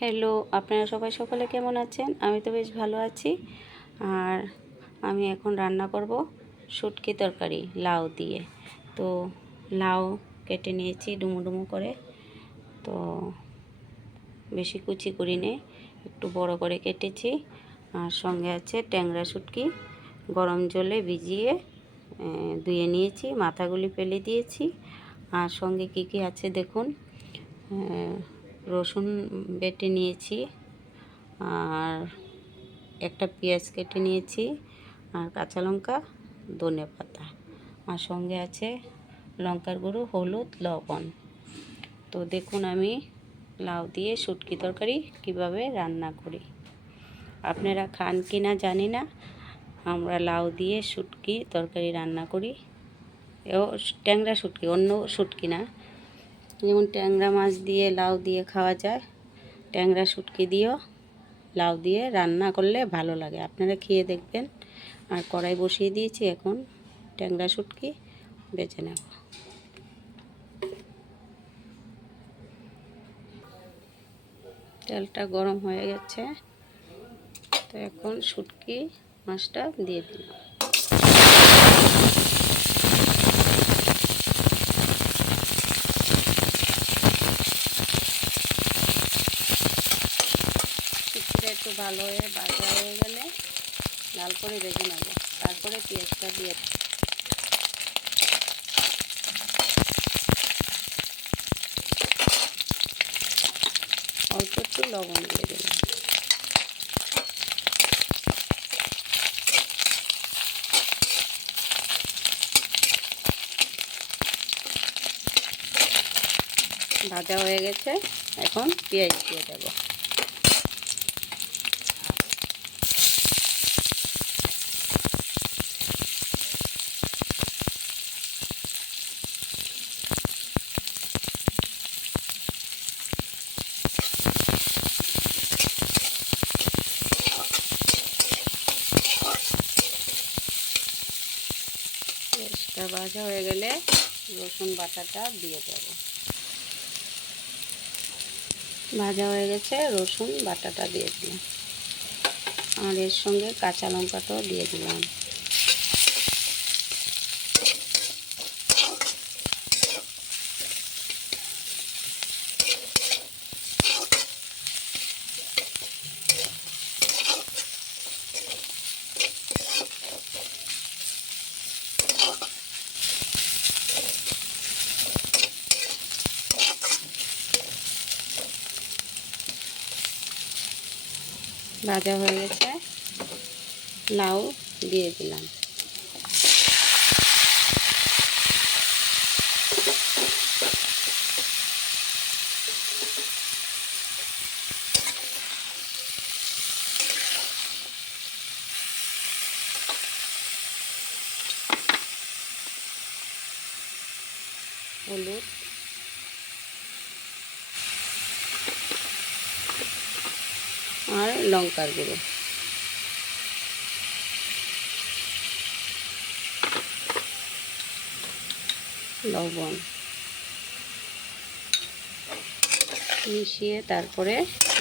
Hello আপনারা সবাই সকলে কেমন আছেন? আমি তো বেশ ভালো আছি। আর আমি এখন রান্না করব শুটকি তরকারি, লাউ দিয়ে। তো লাউ কেটে নিয়েছি ডুমো ডুমো করে। তো বেশি কুচি করি নে একটু বড় করে কেটেছি। আর সঙ্গে আছে ট্যাংরা শুটকি, গরম জলে ভিজিয়ে ধুয়ে নিয়েছি, মাথাগুলি ফেলে দিয়েছি। আর সঙ্গে কি কি আছে দেখুন। রসুন বেটে নিয়েছি আর একটা পেঁয়াজ কেটে নিয়েছি আর কাঁচা লঙ্কা, ধনে পাতা। আর সঙ্গে আছে লঙ্কার গুঁড়ো, হলুদ, লবণ। তো দেখুন আমি লাউ দিয়ে শুটকি তরকারি কীভাবে রান্না করি। আপনারা খান কি না জানি না, আমরা লাউ দিয়ে শুটকি তরকারি রান্না করি। ও ট্যাংরা শুটকি, অন্য শুটকি না। যেমন ট্যাংরা মাছ দিয়ে লাউ দিয়ে খাওয়া যায়, ট্যাংরা শুটকি দিয়েও লাউ দিয়ে রান্না করলে ভালো লাগে। আপনারা খেয়ে দেখবেন। আর কড়াই বসিয়ে দিয়েছি, এখন ট্যাংরা শুটকি বেছে নেব। তেলটা গরম হয়ে গেছে, তো এখন শুটকি মাছটা দিয়ে দিলাম শুটকিটা একটু ভালো হয়ে ভাজা হয়ে গেলে লাল করে ভেজে নেব। তারপরে পেঁয়াজটা দিয়ে। অল্প একটু লবণ দিয়ে দিলাম ভাজা হয়ে গেছে। এখন পেঁয়াজ দিয়ে দেবো। পেঁয়াজটা ভাজা হয়ে গেলে রসুন বাটাটা দিয়ে দেব। ভাজা হয়ে গেছে, রসুন বাটাটা দিয়ে দিলাম। আর এর সঙ্গে কাঁচা লঙ্কাটাও দিয়ে দিলাম। ভাজা হয়ে গেছে। লাউ দিয়ে দিলাম। হলুদ আর লঙ্কার গুঁড়ো। লবণ। মিশিয়ে তারপরে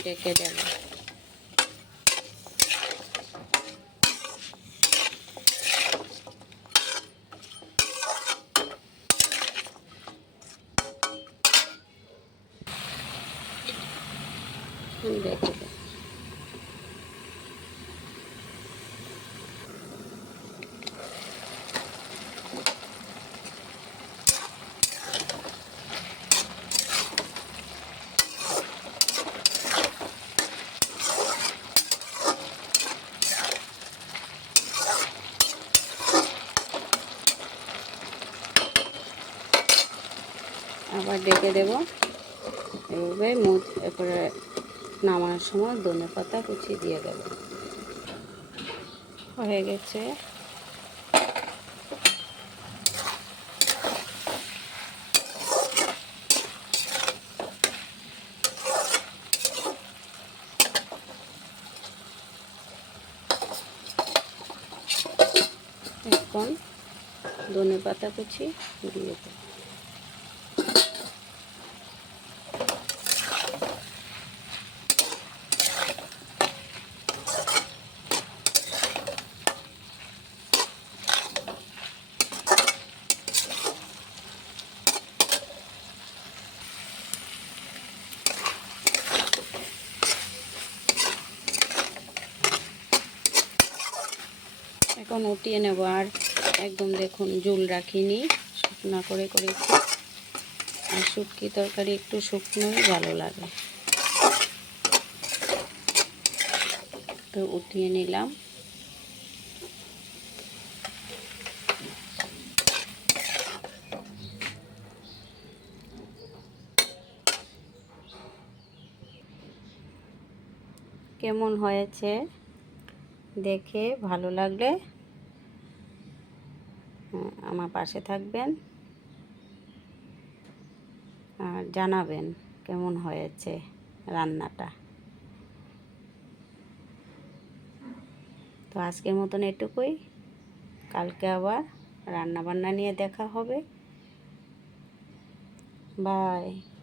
ডেকে দেব। রেখে দেব। আবার ডেকে দেব। এভাবে মুখ এরপরে নামানোর সময় ধনে পাতা কুচি দিয়ে দেব। হয়ে গেছে। এখন ধনে পাতা কুচি দিয়ে দেব। এখন উঠিয়ে নেব আর একদম দেখুন জুল রাখিনি, শুকনা করে করেছি। আর শুটকি তরকারি একটু শুকনোই ভালো লাগে। তো উঠিয়ে নিলাম। কেমন হয়েছে? দেখে ভালো লাগলে হ্যাঁ, আমার পাশে থাকবেন আর জানাবেন কেমন হয়েছে রান্নাটা। তো আজকের মতন এটুকুই। কালকে আবার রান্না বান্না নিয়ে দেখা হবে। বাই।